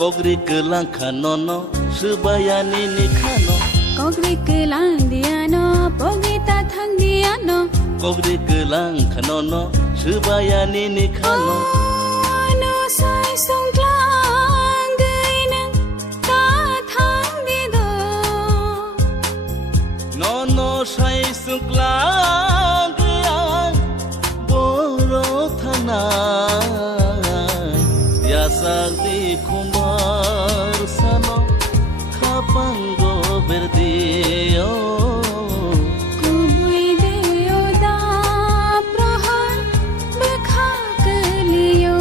Kogri kelang kanono sebayani ni kano Kogri kelang diano pogita thang diano Kogri kelang kanono sebayani ni kano no sai song klang gai nang ta thang di do Nono sai suklang gian boro thana Ya sakti kumar sano kapango berdio Kubui deo da prahar bekha kaliyo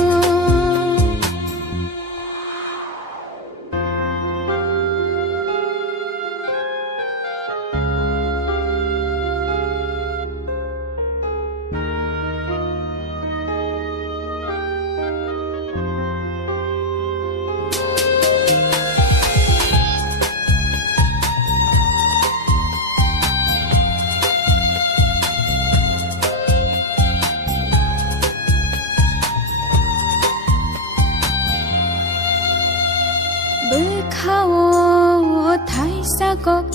Bekhawo thai sakok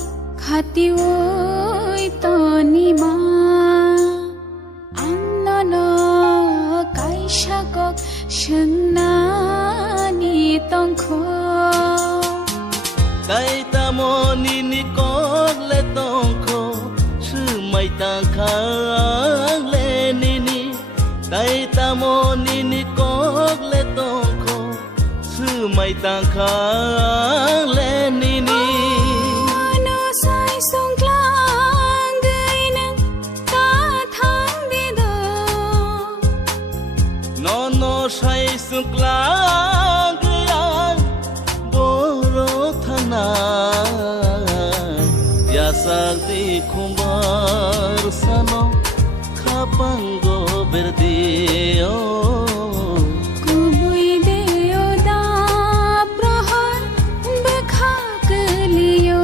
khati oi toni ma Annono kai sakok shengna ni tongkho Kai tamoni ni kok le tongko Sumai tang khang le nini Kai tamoni ni kok le tongko Sumai tang khang le nini no sai song klang gai nang ta thang di do Nono sai suklang gian boro thana Ya sakti kumbar sano kapango berdio Kubui deo da prahar bekha kaliyo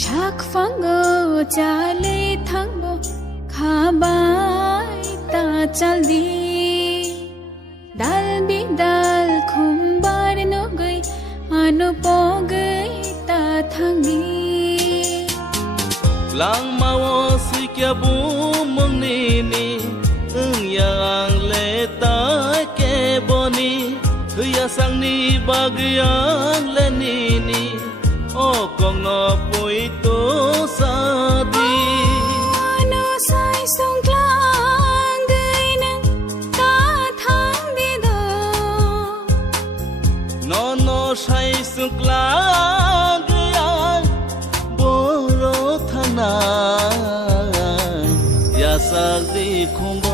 Shak fango chale thangbo khabai ta chaldi Dal bi dal khumbar no gai ano po gai ta thangi Lang mawo sikya bumong nini Yang le ta ke boni Kuya sang ni bagyang le nini O kong no pui to sa di no sai song klang gai nang ta thang di do Nono sai suklang gian boro thana Ya sakti kumbo